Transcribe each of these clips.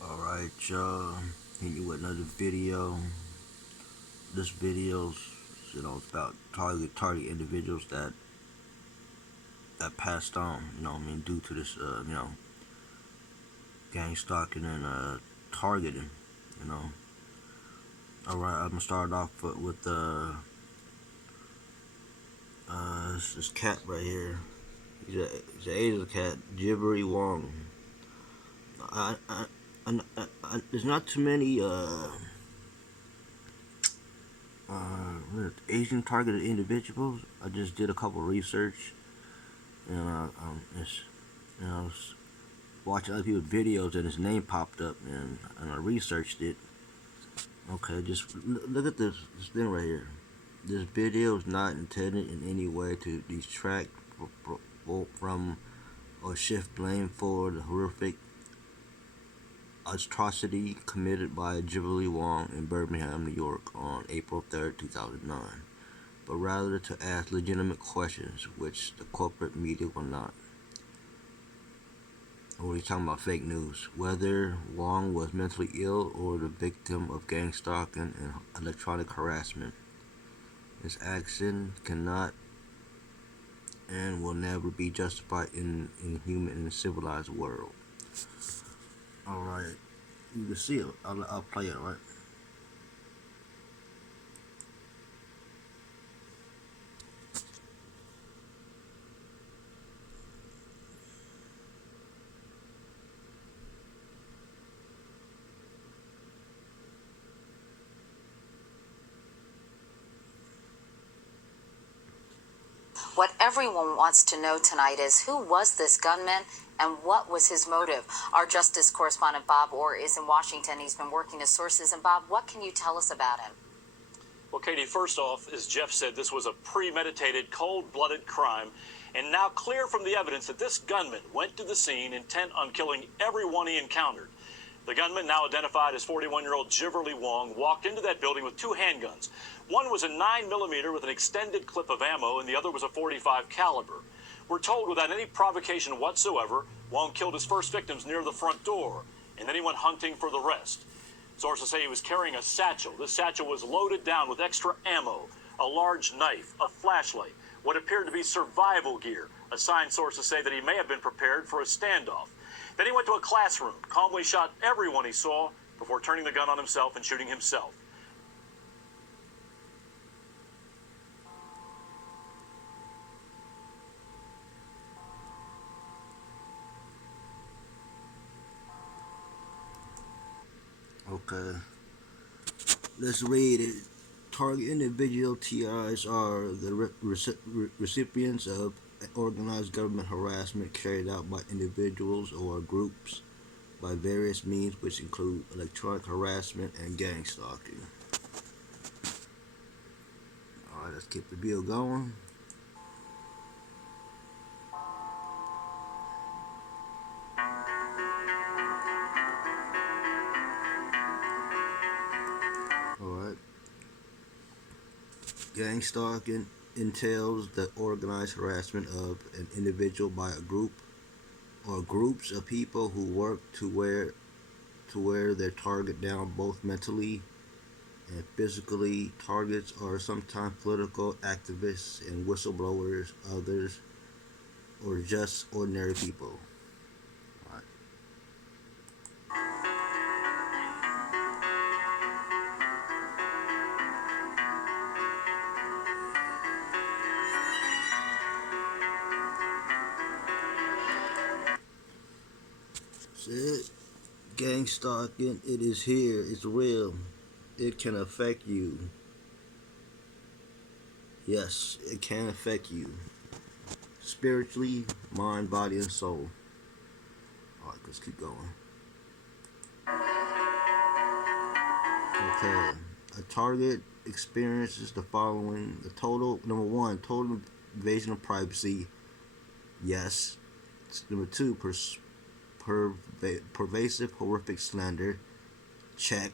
Alright, y'all. Hitting you with another video. This video's, it's about target individuals that passed on. Due to this, gang stalking and targeting. You know. Alright, I'm gonna start off with this cat right here. He's an Asian cat, Jibbery Wong. There's not too many Asian targeted individuals. I just did a couple research, and I was watching other people's videos, and his name popped up, and I researched it. Okay, just look at this thing right here. This video is not intended in any way to distract from or shift blame for the horrific atrocity committed by Jubilee Wong in Birmingham, New York on April 3rd, 2009, but rather to ask legitimate questions which the corporate media will not. Or he's talking about fake news. Whether Wong was mentally ill or the victim of gang stalking and electronic harassment. His action cannot and will never be justified in human and civilized world. Alright, you can see it. I'll play it, right? What everyone wants to know tonight is who was this gunman and what was his motive? Our justice correspondent Bob Orr is in Washington. He's been working his sources. And Bob, what can you tell us about him? Well, Katie, first off, as Jeff said, this was a premeditated, cold-blooded crime. And now clear from the evidence that this gunman went to the scene intent on killing everyone he encountered. The gunman, now identified as 41-year-old Jiverly Wong, walked into that building with two handguns. One was a 9mm with an extended clip of ammo, and the other was a .45 caliber. We're told without any provocation whatsoever, Wong killed his first victims near the front door, and then he went hunting for the rest. Sources say he was carrying a satchel. This satchel was loaded down with extra ammo, a large knife, a flashlight, what appeared to be survival gear. Assigned sources say that he may have been prepared for a standoff. Then he went to a classroom, calmly shot everyone he saw before turning the gun on himself and shooting himself. Okay, let's read it. Target individual TIs are the recipients of organized government harassment carried out by individuals or groups by various means, which include electronic harassment and gang stalking. Alright, let's keep the video going. Alright. Gang stalking entails the organized harassment of an individual by a group or groups of people who work to wear their target down both mentally and physically. Targets are sometimes political activists and whistleblowers, others, or just ordinary people. Right. That's it. Gang stalking, it is here, it's real. It can affect you. Yes, it can affect you. Spiritually, mind, body, and soul. Alright, let's keep going. Okay. A target experiences the following. Number one, total invasion of privacy. Yes. Number two, pervasive horrific slander. Check.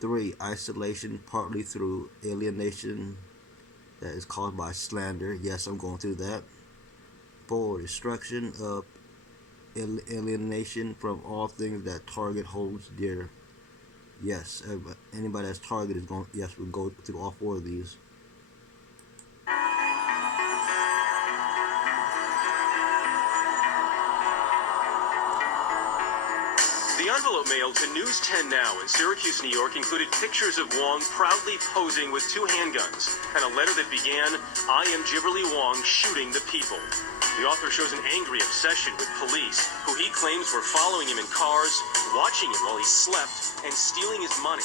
3. Isolation, partly through alienation that is caused by slander. Yes, I'm going through that. 4. Destruction of alienation from all things that Target holds dear. Yes, anybody that's Target is going. Yes, we'll go through all four of these. The envelope mailed to News 10 Now in Syracuse, New York included pictures of Wong proudly posing with two handguns and a letter that began, "I am Gibberly Wong shooting the people." The author shows an angry obsession with police, who he claims were following him in cars, watching him while he slept, and stealing his money.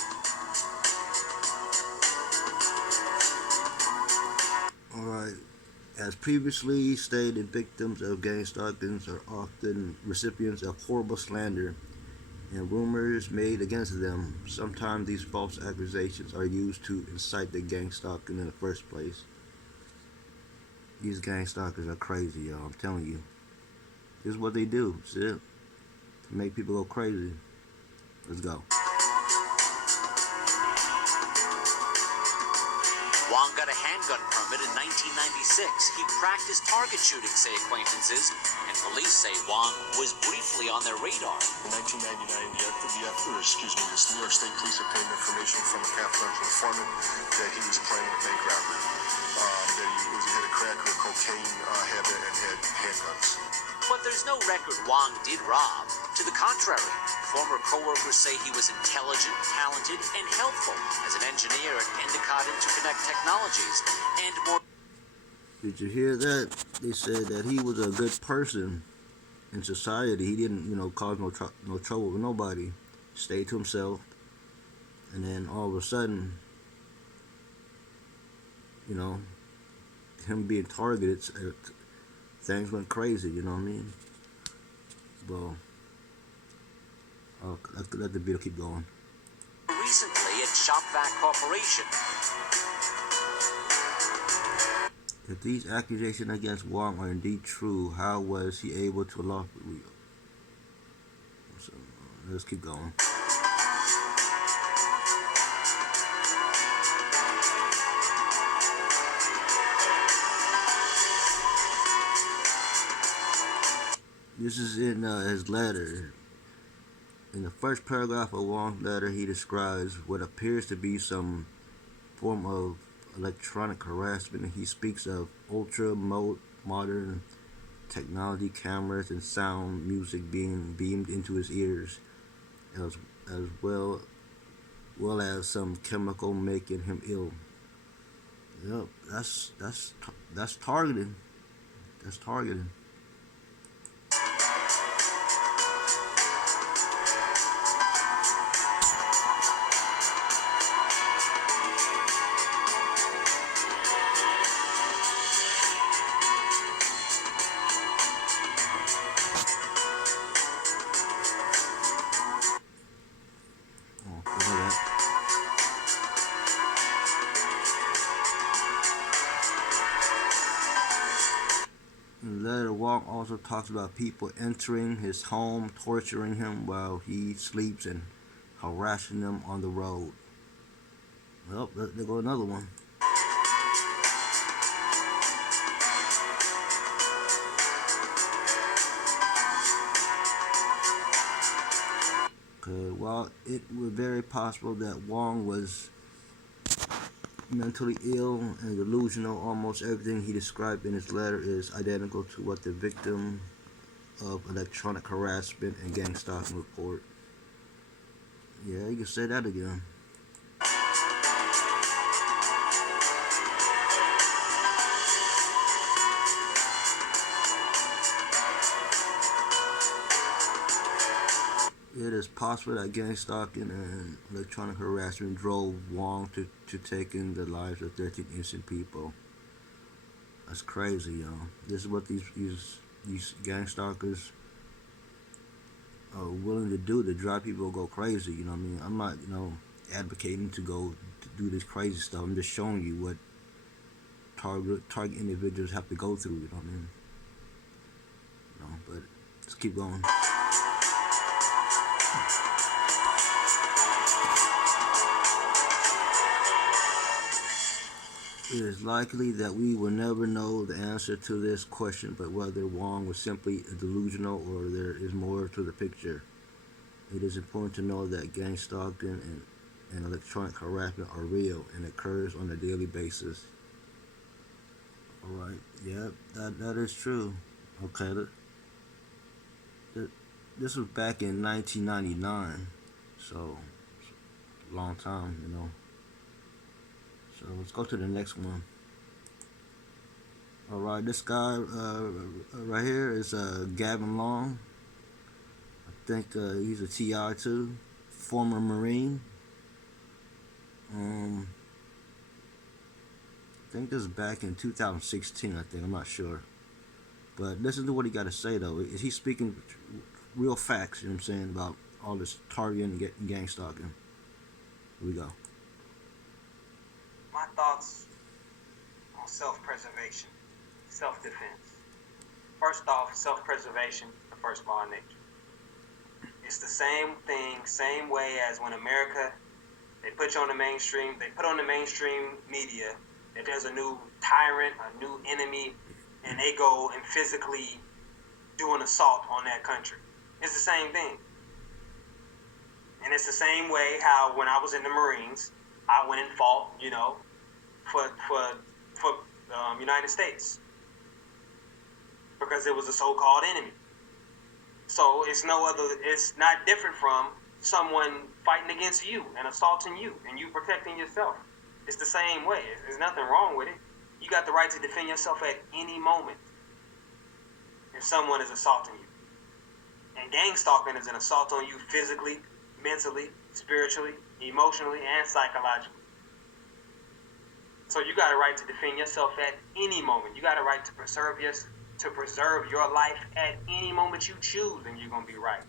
Alright. As previously stated, victims of gang stalkings are often recipients of horrible slander and rumors made against them. Sometimes these false accusations are used to incite the gang stalking in the first place. These gang stalkers are crazy, y'all. I'm telling you. This is what they do. That's it. To make people go crazy. Let's go. Wong got a handgun permit in 1996. He practiced target shooting, say acquaintances, and police say Wong was briefly on their radar. In 1999, the New York State Police obtained information from a confidential informant that he was planning a bank robbery, that he had a crack or a cocaine habit and had handguns. But there's no record Wong did rob. To the contrary, former co-workers say he was intelligent, talented, and helpful as an engineer at Endicott Interconnect Technologies, and more. Did you hear that? They said that he was a good person in society. He didn't, cause no trouble with nobody. Stayed to himself. And then all of a sudden, him being targeted, things went crazy, you know what I mean? Well, I'll let the video keep going. Recently at Shopvac Corporation. If these accusations against Wong are indeed true, how was he able to lawfully? So, let's keep going. This is in his letter. In the first paragraph of Wong's letter, he describes what appears to be some form of electronic harassment. He speaks of ultra-modern technology, cameras, and sound music being beamed into his ears, as well as some chemical making him ill. Yep, that's targeting. That's targeting. In the letter, Wong also talks about people entering his home, torturing him while he sleeps, and harassing him on the road. Well, there go another one. While it was very possible that Wong was mentally ill and delusional, almost everything he described in his letter is identical to what the victim of electronic harassment and gang stalking report. Yeah, you can say that again. It is possible that gang stalking and electronic harassment drove Wong to taking the lives of 13 innocent people. That's crazy, y'all. This is what these gang stalkers are willing to do to drive people to go crazy. You know what I mean? I'm not, advocating to do this crazy stuff. I'm just showing you what target individuals have to go through. You know what I mean? But let's keep going. It is likely that we will never know the answer to this question, but whether Wong was simply delusional or there is more to the picture. It is important to know that gang stalking and electronic harassment are real and occurs on a daily basis. Alright, yep, that is true. Okay, this was back in 1999, so long time, So let's go to the next one. Alright, this guy right here is Gavin Long. I think he's a TI too, former Marine. I think this is back in 2016, I think, I'm not sure. But listen to what he got to say though. Is he speaking real facts, you know what I'm saying, about all this targeting and gang stalking? Here we go. My thoughts on self-preservation, self-defense. First off, self-preservation, the first law of nature. It's the same thing, same way as when America, they put on the mainstream media that there's a new tyrant, a new enemy, and they go and physically do an assault on that country. It's the same thing. And it's the same way how when I was in the Marines, I went and fought, for United States, because it was a so-called enemy. So it's not different from someone fighting against you and assaulting you and you protecting yourself. It's the same way. There's nothing wrong with it. You got the right to defend yourself at any moment if someone is assaulting you. And gang stalking is an assault on you physically, mentally, spiritually, emotionally, and psychologically. So you got a right to defend yourself at any moment. You got a right to preserve your life at any moment you choose, and you're gonna be right.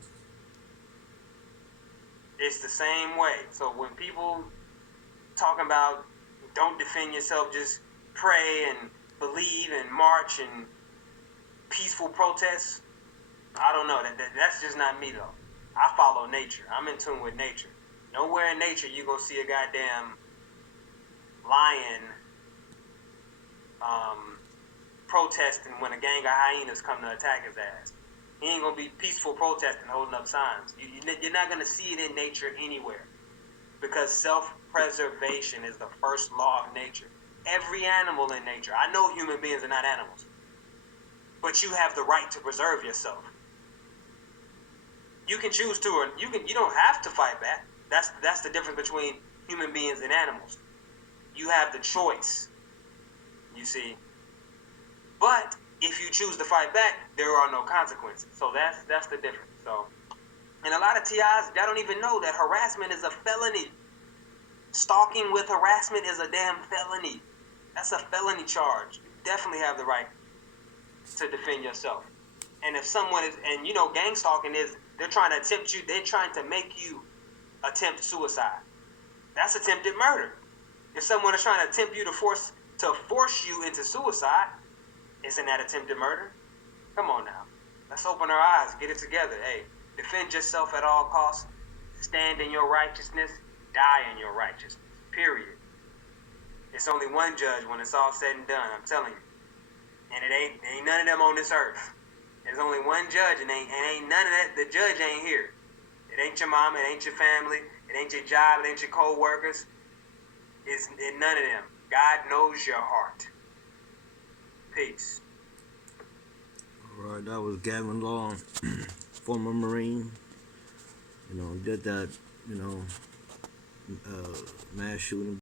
It's the same way. So when people talking about don't defend yourself, just pray and believe and march and peaceful protests, I don't know. That's just not me though. I follow nature. I'm in tune with nature. Nowhere in nature you gonna see a goddamn lion protesting when a gang of hyenas come to attack his ass. He ain't gonna be peaceful protesting, holding up signs. You're not gonna see it in nature anywhere, because self-preservation is the first law of nature. Every animal in nature. I know human beings are not animals, but you have the right to preserve yourself. You can choose to, or you don't have to fight back. That's the difference between human beings and animals. You have the choice, you see. But if you choose to fight back, there are no consequences. So that's the difference. So, and a lot of TIs, they don't even know that harassment is a felony. Stalking with harassment is a damn felony. That's a felony charge. You definitely have the right to defend yourself. And if someone is, and gang stalking is, they're trying to attempt you, they're trying to make you attempt suicide. That's attempted murder. If someone is trying to attempt you to force you into suicide, isn't that attempted murder? Come on now. Let's open our eyes, get it together. Hey, defend yourself at all costs. Stand in your righteousness. Die in your righteousness. Period. It's only one judge when it's all said and done, I'm telling you. And it ain't none of them on this earth. There's only one judge, and ain't none of that. The judge ain't here. It ain't your mama, it ain't your family, it ain't your job, it ain't your co-workers. It's none of them. God knows your heart. Peace. Alright, that was Gavin Long, former Marine. Did that, mass shooting